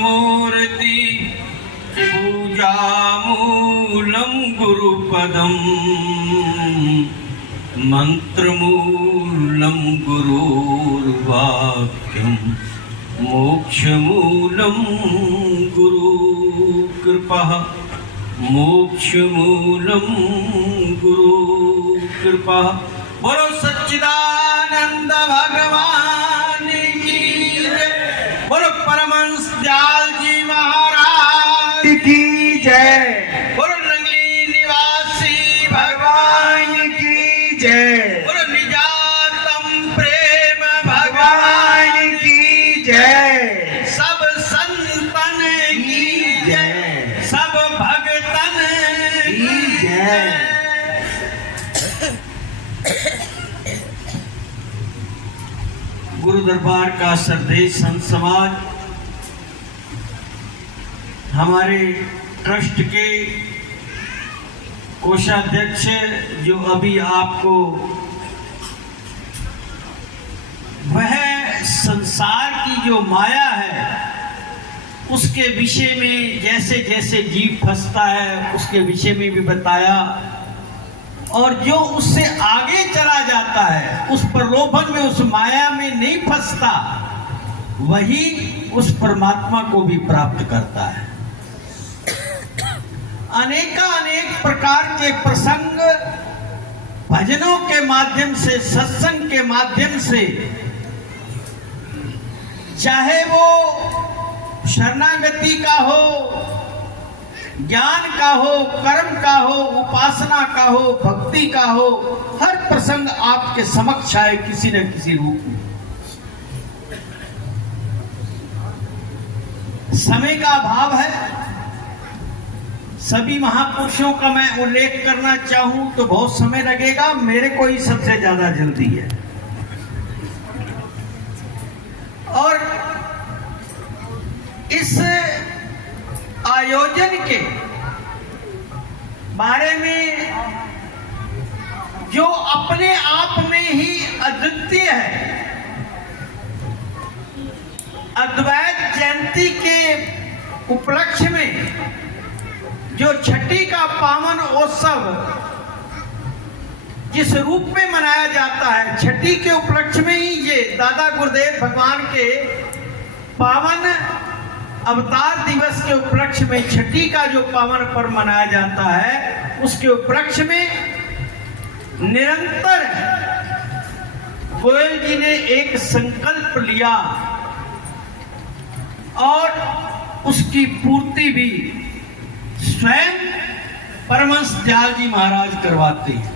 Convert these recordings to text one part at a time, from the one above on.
मूर्ति पूजामूलं गुरुपदं मंत्रमूलं गुरुर्वाक्यं मोक्षमूलं गुरुकृपा मोक्षमूलं गुरुकृपा। बोलो सच्चिदानंद भगवान की जय। बोलो परमहंस दयाल जी महाराज की जय। बोलो रंगली निवासी भगवान की जय। बोलो निजातम प्रेम भगवान की जय। सब संतन की जय, सब भगतन की जय। गुरु दरबार का सरदेश संत समाज हमारे ट्रस्ट के कोषाध्यक्ष जो अभी आपको वह संसार की जो माया है उसके विषय में जैसे जैसे जीव फंसता है उसके विषय में भी बताया, और जो उससे आगे चला जाता है उस प्रलोभन में उस माया में नहीं फंसता वही उस परमात्मा को भी प्राप्त करता है। अनेक प्रकार के प्रसंग भजनों के माध्यम से सत्संग के माध्यम से चाहे वो शरणागति का हो, ज्ञान का हो, कर्म का हो, उपासना का हो, भक्ति का हो, हर प्रसंग आपके समक्ष आए किसी न किसी रूप में। समय का अभाव है, सभी महापुरुषों का मैं उल्लेख करना चाहूं तो बहुत समय लगेगा, मेरे को ही सबसे ज्यादा जल्दी है। और इस आयोजन के बारे में जो अपने आप में ही अद्वितीय है, अद्वैत जयंती के उपलक्ष्य में जो छठी का पावन उत्सव जिस रूप में मनाया जाता है, छठी के उपलक्ष्य में ही ये दादा गुरुदेव भगवान के पावन अवतार दिवस के उपलक्ष्य में छठी का जो पावन पर्व मनाया जाता है उसके उपलक्ष्य में निरंतर गोयल जी ने एक संकल्प लिया और उसकी पूर्ति भी स्वयं परमहंस दयाल जी महाराज करवाते हैं।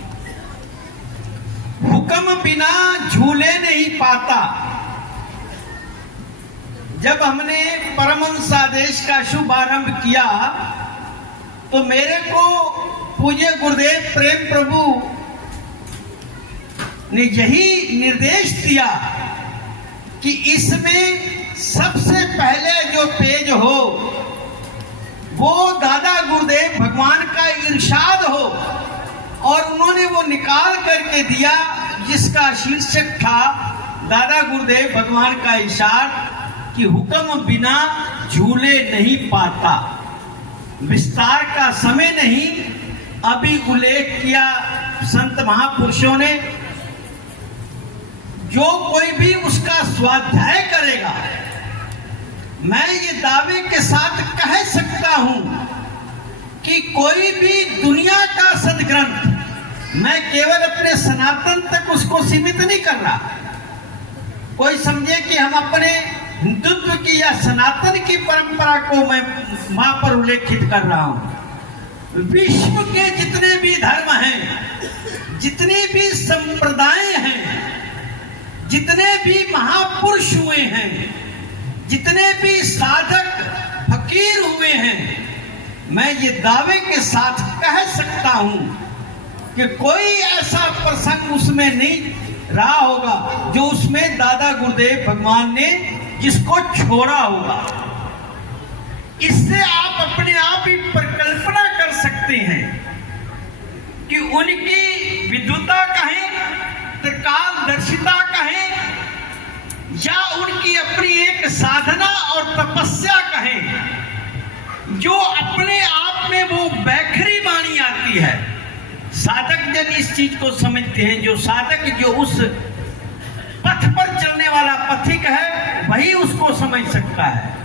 हुक्म बिना झूले नहीं पाता। जब हमने परमहंस आदेश का शुभारंभ किया तो मेरे को पूज्य गुरुदेव प्रेम प्रभु ने यही निर्देश दिया कि इसमें सबसे पहले जो पेज हो वो दादा गुरुदेव भगवान का इरशाद हो, और उन्होंने वो निकाल करके दिया जिसका शीर्षक था दादा गुरुदेव भगवान का इरशाद कि हुक्म बिना झूले नहीं पाता। विस्तार का समय नहीं, अभी उल्लेख किया संत महापुरुषों ने, जो कोई भी उसका स्वाध्याय करेगा, मैं ये दावे के साथ कह सकता हूं कि कोई भी दुनिया का सदग्रंथ, मैं केवल अपने सनातन तक उसको सीमित नहीं कर रहा। कोई समझे कि हम अपने हिंदुत्व की या सनातन की परंपरा को मैं वहां पर उल्लेखित कर रहा हूं। विश्व के जितने भी धर्म हैं, जितने भी संप्रदाय हैं, जितने भी महापुरुष हुए हैं, जितने भी साधक फकीर हुए हैं, मैं ये दावे के साथ कह सकता हूं कि कोई ऐसा प्रसंग उसमें नहीं रहा होगा जो उसमें दादा गुरुदेव भगवान ने जिसको छोड़ा होगा। इससे आप अपने आप ही परिकल्पना कर सकते हैं कि उनकी विद्वता कहें, त्रिकालदर्शिता कहें, या उनकी अपनी एक साधना और तपस्या कहें, जो अपने आप में वो बैखरी वाणी आती है, साधक जन इस चीज को समझते हैं। जो साधक जो उस पथ पर चलने वाला पथिक है वही उसको समझ सकता है।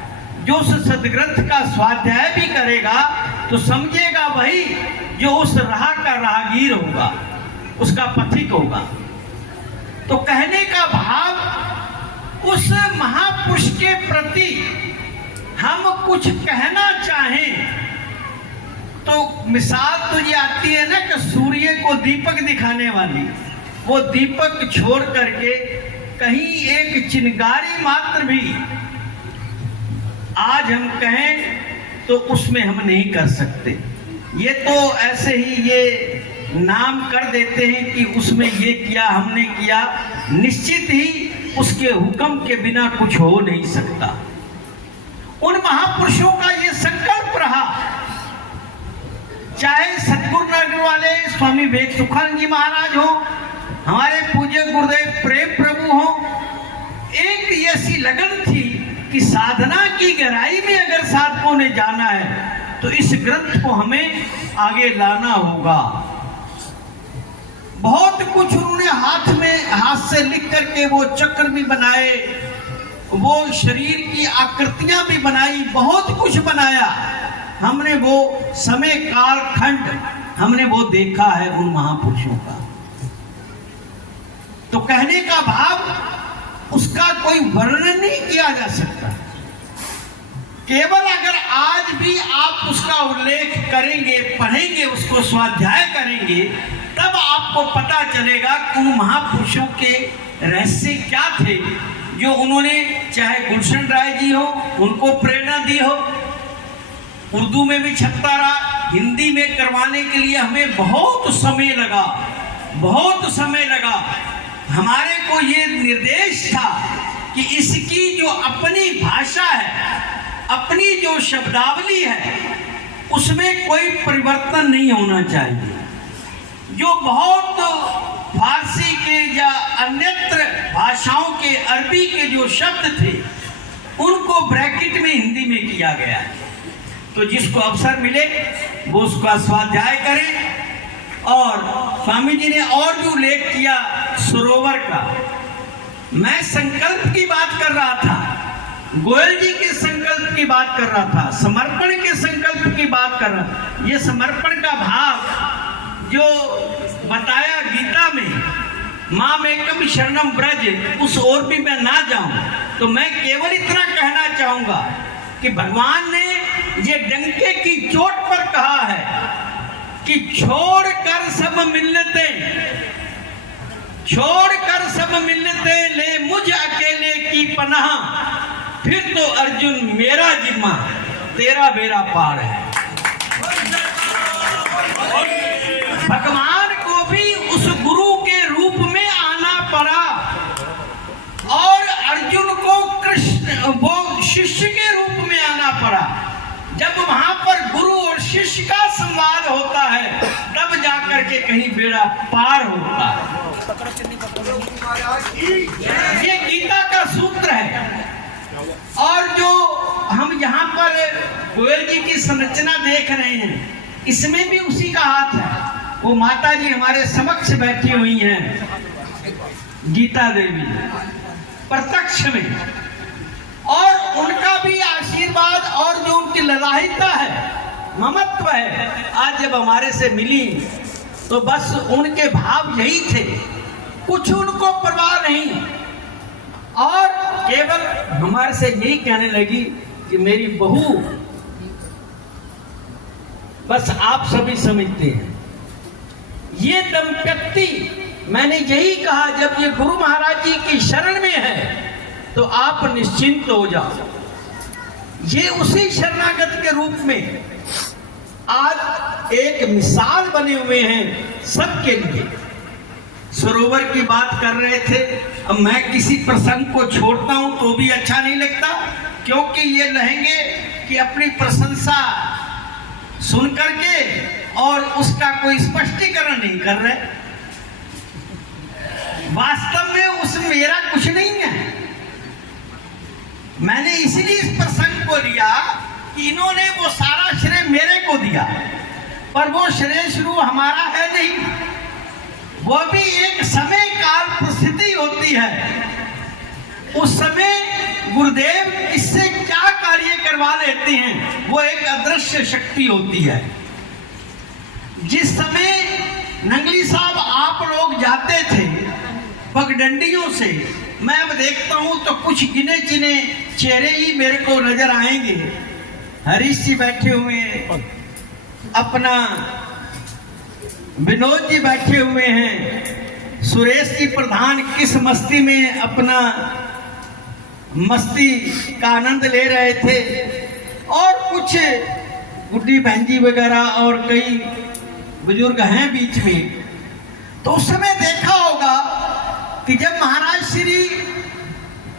जो उस सदग्रंथ का स्वाध्याय भी करेगा तो समझेगा वही जो उस राह का राहगीर होगा, उसका पथिक होगा। तो कहने का भाव, उस महापुरुष के प्रति हम कुछ कहना चाहें तो मिसाल तो ये आती है ना कि सूर्य को दीपक दिखाने वाली, वो दीपक छोड़ करके कहीं एक चिंगारी मात्र भी आज हम कहें तो उसमें हम नहीं कर सकते। ये तो ऐसे ही ये नाम कर देते हैं कि उसमें ये किया, हमने किया। निश्चित ही उसके हुक्म के बिना कुछ हो नहीं सकता। उन महापुरुषों का ये संकल्प रहा, चाहे सतगुरु नगर वाले स्वामी विवेक सुखानंद जी महाराज हो, हमारे पूज्य गुरुदेव प्रेम प्रभु हो, एक ऐसी लगन थी कि साधना की गहराई में अगर साधकों ने जाना है तो इस ग्रंथ को हमें आगे लाना होगा। बहुत कुछ उन्होंने हाथ से लिख करके वो चक्र भी बनाए, वो शरीर की आकृतियां भी बनाई, बहुत कुछ बनाया। हमने वो समय काल खंड हमने वो देखा है उन महापुरुषों का। तो कहने का भाव, उसका कोई वर्णन नहीं किया जा सकता। केवल अगर आज भी आप उसका उल्लेख करेंगे, पढ़ेंगे, उसको स्वाध्याय करेंगे, तब आपको पता चलेगा कि उन महापुरुषों के रहस्य क्या थे जो उन्होंने, चाहे गुलशन राय जी हो, उनको प्रेरणा दी हो। उर्दू में भी छपता रहा, हिंदी में करवाने के लिए हमें बहुत समय लगा, बहुत समय लगा। हमारे को ये निर्देश था कि इसकी जो अपनी भाषा है, अपनी जो शब्दावली है, उसमें कोई परिवर्तन नहीं होना चाहिए। जो बहुत फारसी के या अन्यत्र भाषाओं के, अरबी के जो शब्द थे, उनको ब्रैकेट में हिंदी में किया गया है। तो जिसको अवसर मिले वो उसका स्वाध्याय करे। और स्वामी जी ने और भी उल्लेख किया सरोवर का। मैं संकल्प की बात कर रहा था, गोयल जी के संकल्प की बात कर रहा था, समर्पण के संकल्प की बात कर रहा था। ये समर्पण का भाव जो बताया गीता में, माम एकम शरणम ब्रज, उस ओर भी मैं ना जाऊं, तो मैं केवल इतना कहना चाहूंगा कि भगवान ने ये डंके की चोट पर कहा है कि छोड़कर सब मिलते ले मुझ अकेले की पनाह, फिर तो अर्जुन मेरा जिम्मा, तेरा बेड़ा पार है। भगवान को भी उस गुरु के रूप में आना पड़ा और अर्जुन को कृष्ण, वो शिष्य के रूप में आना पड़ा। जब वहां पर गुरु और शिष्य का संवाद होता है तब जाकर के कहीं बेड़ा पार होता है। ये गीता का सूत्र है। और जो हम यहाँ पर गोयल जी की संरचना देख रहे हैं, इसमें भी उसी का हाथ है। वो माता जी हमारे समक्ष बैठी हुई हैं, गीता देवी, प्रत्यक्ष में, और उनका भी आशीर्वाद और जो उनकी ललाहिता है, ममत्व है, आज जब हमारे से मिली तो बस उनके भाव यही थे, कुछ उनको परवाह नहीं, और केवल हमारे से यही कहने लगी कि मेरी बहू, बस आप सभी समझते हैं। ये दंपत्ति, मैंने यही कहा, जब ये गुरु महाराज जी की शरण में है तो आप निश्चिंत हो जाओ। ये उसी शरणागत के रूप में आज एक मिसाल बने हुए हैं सबके लिए। सरोवर की बात कर रहे थे, अब मैं किसी प्रसंग को छोड़ता हूं तो भी अच्छा नहीं लगता, क्योंकि ये रहेंगे कि अपनी प्रशंसा सुन करके और उसका कोई स्पष्टीकरण नहीं कर रहे। वास्तव में उसमें मेरा कुछ नहीं है। मैंने इसलिए इस प्रसंग को लिया कि इन्होंने वो सारा लिया, पर वो श्रेय शुरू हमारा है नहीं, वो भी एक समय काल परिस्थिति होती है। उस समय गुरुदेव इससे क्या कार्य करवा लेते हैं, वो एक अदृश्य शक्ति होती है। जिस समय नंगली साहब आप लोग जाते थे पगडंडियों से, मैं अब देखता हूं तो कुछ गिने चिने चेहरे ही मेरे को नजर आएंगे। हरीश जी बैठे हुए हैं, अपना विनोद जी बैठे हुए हैं, सुरेश जी प्रधान किस मस्ती में अपना मस्ती का आनंद ले रहे थे, और कुछ गुड्डी बहन जी वगैरह और कई बुजुर्ग हैं बीच में। तो उस समय देखा होगा कि जब महाराज श्री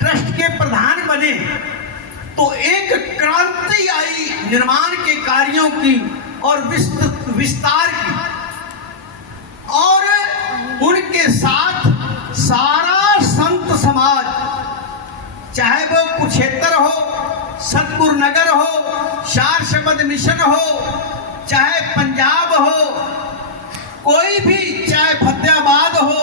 ट्रस्ट के प्रधान बने तो एक क्रांति आई निर्माण के कार्यों की और विस्तार की, और उनके साथ सारा संत समाज, चाहे वो कुरुक्षेत्र हो, सतगुरु नगर हो, शार शब्द मिशन हो, चाहे पंजाब हो, कोई भी, चाहे फतेहाबाद हो,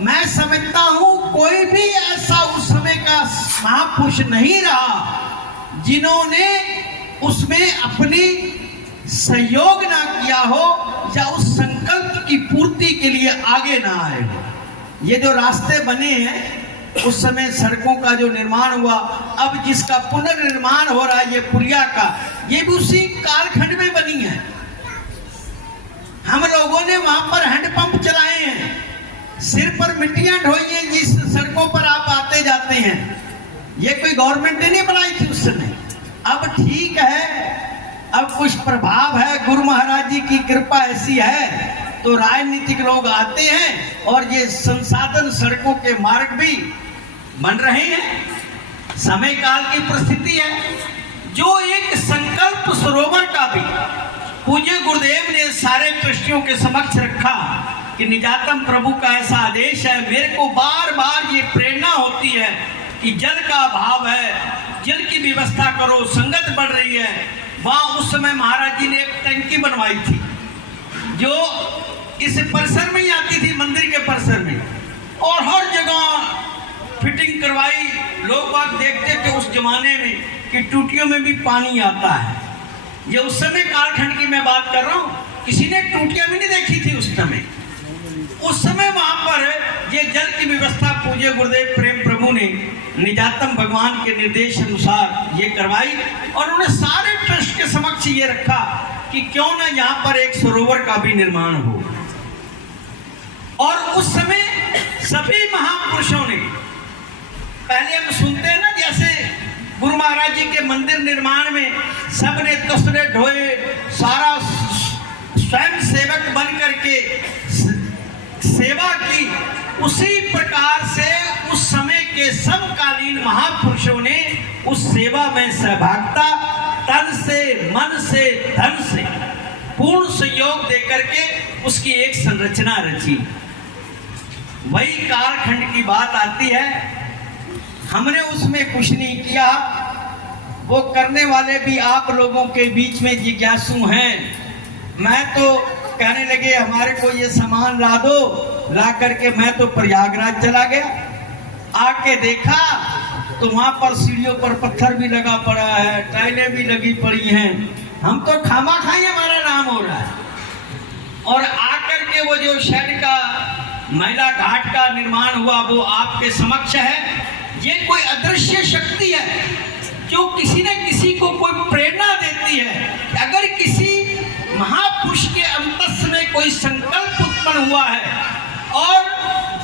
मैं समझता हूं कोई भी ऐसा उस समय का महापुरुष नहीं रहा जिन्होंने उसमें अपनी सहयोग ना किया हो या उस संकल्प की पूर्ति के लिए आगे ना आए हो। ये जो रास्ते बने हैं, उस समय सड़कों का जो निर्माण हुआ, अब जिसका पुनर्निर्माण हो रहा है ये पुलिया का, ये भी उसी कालखंड में बनी है। हम लोगों ने वहां पर हैंडपंप चलाए हैं, सिर पर मिट्टियां ढोई हैं जिस सड़कों पर आप आते जाते हैं। ये कोई गवर्नमेंट ने नहीं बनाई थी उस समय। अब ठीक है, अब कुछ प्रभाव है, गुरु महाराज जी की कृपा ऐसी है तो राजनीतिक लोग आते हैं और ये संसाधन सड़कों के मार्ग भी बन रहे हैं। समय काल की परिस्थिति है। जो एक संकल्प सरोवर का भी पूज्य गुरुदेव ने सारे ट्रस्टियों के समक्ष रखा कि निजातम प्रभु का ऐसा आदेश है। मेरे को बार बार ये प्रेरणा होती है कि जल का अभाव है, जल की व्यवस्था करो, संगत बढ़ रही है। वहां उस समय महाराज जी ने एक टंकी बनवाई थी जो इस परिसर में ही आती थी, मंदिर के परिसर में, और हर जगह फिटिंग करवाई। लोग बात देखते थे उस जमाने में कि टूटियों में भी पानी आता है। ये उस समय कालखंड की मैं बात कर रहा हूँ, किसी ने टूटियां भी नहीं देखी थी उस समय। उस समय वहां पर ये जल की व्यवस्था पूज्य गुरुदेव प्रेम प्रभु ने निजातम भगवान के निर्देश अनुसार ये करवाई, और उन्होंने सारे ट्रस्ट के समक्ष ये रखा कि क्यों ना यहाँ पर एक सरोवर का भी निर्माण हो। और उस समय सभी महापुरुषों ने, पहले हम सुनते हैं ना, जैसे गुरु महाराज जी के मंदिर निर्माण में सबने तसरे ढोए, सारा स्वयं सेवक बन करके सेवा की, उसी प्रकार से उस समय के समकालीन महापुरुषों ने उस सेवा में सहभागिता तन से, मन से, धन से पूर्ण सहयोग देकर के उसकी एक संरचना रची। वही कालखंड की बात आती है। हमने उसमें कुछ नहीं किया, वो करने वाले भी आप लोगों के बीच में जिज्ञासु हैं। मैं तो कहने लगे हमारे को ये सामान ला दो, ला करके मैं तो प्रयागराज चला गया। आके देखा तो वहां पर सीढ़ियों पर पत्थर भी लगा पड़ा है, टाइलें भी लगी पड़ी हैं। हम तो खामा खाई हमारा नाम हो रहा है। और आकर के वो जो शेड का महिला घाट का निर्माण हुआ वो आपके समक्ष है। ये कोई अदृश्य शक्ति है जो किसी न किसी को कोई प्रेरणा देती है। अगर किसी महापुरुष के अंतस में कोई संकल्प उत्पन्न हुआ है और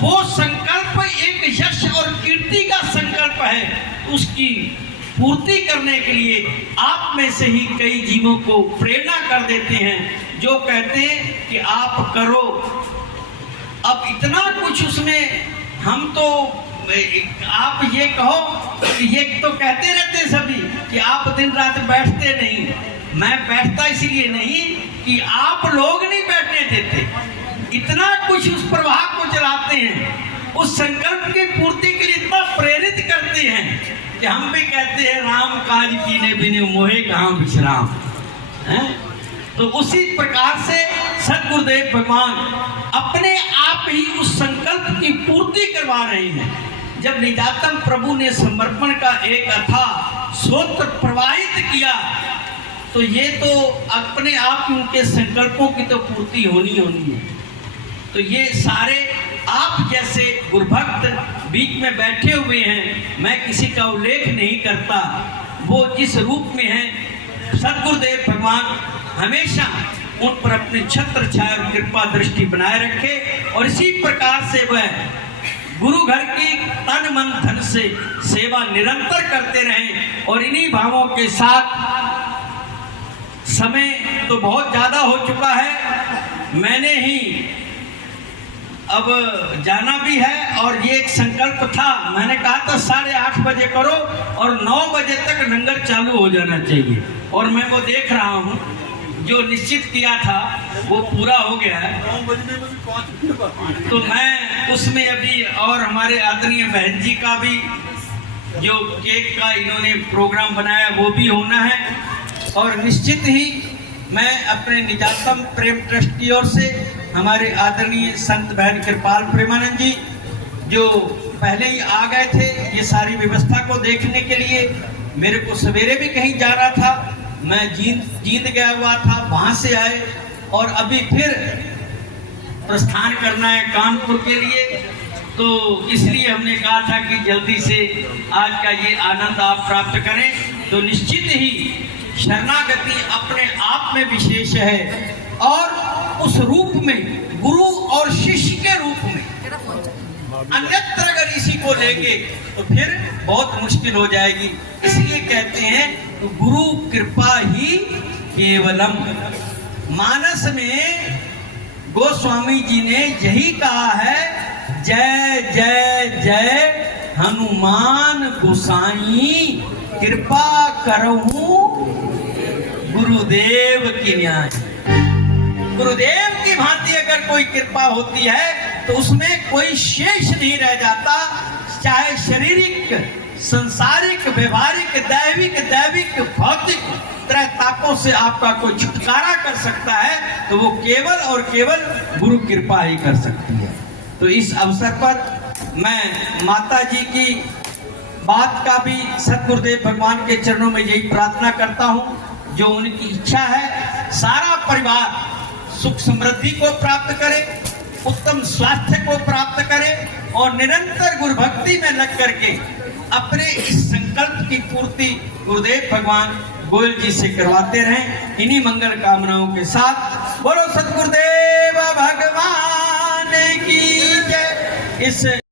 वो संकल्प एक यश और कीर्ति का संकल्प है, तो उसकी पूर्ति करने के लिए आप में से ही कई जीवों को प्रेरणा कर देते हैं, जो कहते हैं कि आप करो। अब इतना कुछ उसमें हम तो, आप ये कहो, ये तो कहते रहते सभी कि आप दिन रात बैठते नहीं। मैं बैठता इसलिए नहीं कि आप लोग नहीं बैठने देते। इतना कुछ उस प्रवाह को चलाते हैं, उस संकल्प की पूर्ति के लिए इतना प्रेरित करते हैं कि हम भी कहते हैं राम काज कीने बिने मोहे कहाँ विश्राम है। तो उसी प्रकार से सद्गुरुदेव भगवान अपने आप ही उस संकल्प की पूर्ति करवा रहे हैं। जब निजातम प्रभु ने समर्पण का एक अथा स्रोत प्रवाहित किया तो ये तो अपने आप ही उनके संकल्पों की तो पूर्ति होनी है। तो ये सारे आप जैसे गुरुभक्त बीच में बैठे हुए हैं, मैं किसी का उल्लेख नहीं करता, वो जिस रूप में हैं सद्गुरुदेव भगवान हमेशा उन पर अपने छत्र छाया और कृपा दृष्टि बनाए रखे और इसी प्रकार से वह गुरु घर की तन मन धन से सेवा निरंतर करते रहें। और इन्हीं भावों के साथ समय तो बहुत ज्यादा हो चुका है, मैंने ही अब जाना भी है और ये एक संकल्प था, मैंने कहा था 8:30 बजे करो और 9 बजे तक लंगर चालू हो जाना चाहिए और मैं वो देख रहा हूँ जो निश्चित किया था वो पूरा हो गया है। 9 बजने में भी 5 मिनट बाकी है। तो मैं उसमें अभी और हमारे आदरणीय बहन जी का भी जो केक का इन्होंने प्रोग्राम बनाया वो भी होना है। और निश्चित ही मैं अपने निजातम प्रेम ट्रस्ट की ओर से हमारे आदरणीय संत बहन कृपाल प्रेमानंद जी जो पहले ही आ गए थे ये सारी व्यवस्था को देखने के लिए, मेरे को सवेरे भी कहीं जाना था, मैं जींद गया हुआ था, वहां से आए और अभी फिर प्रस्थान करना है कानपुर के लिए। तो इसलिए हमने कहा था कि जल्दी से आज का ये आनंद आप प्राप्त करें। तो निश्चित ही शरणागति अपने आप में विशेष है और उस रूप में गुरु और शिष्य के रूप में, अन्यत्र अगर इसी को लेंगे तो फिर बहुत मुश्किल हो जाएगी। इसलिए कहते हैं तो गुरु कृपा ही केवलम। मानस में गोस्वामी जी ने यही कहा है, जय जय जय हनुमान गोसाई कृपा करहूं गुरुदेव की न्याय। गुरुदेव की भांति अगर कोई कृपा होती है तो उसमें कोई शेष नहीं रह जाता, चाहे शारीरिक, संसारिक, व्यवहारिक, दैविक, भौतिक तरह तापों से आपका कोई छुटकारा कर सकता है तो वो केवल और केवल गुरु कृपा ही कर सकती है। तो इस अवसर पर मैं माता जी की बात का भी सद्गुरुदेव भगवान के चरणों में यही प्रार्थना करता हूँ, जो उनकी इच्छा है सारा परिवार सुख समृद्धि को प्राप्त करे, उत्तम स्वास्थ्य को प्राप्त करे और निरंतर गुरु भक्ति में लग करके अपने इस संकल्प की पूर्ति गुरुदेव भगवान गोयल जी से करवाते रहें। इन्हीं मंगल कामनाओं के साथ बोलो सद्गुरुदेव भगवान की जय। इस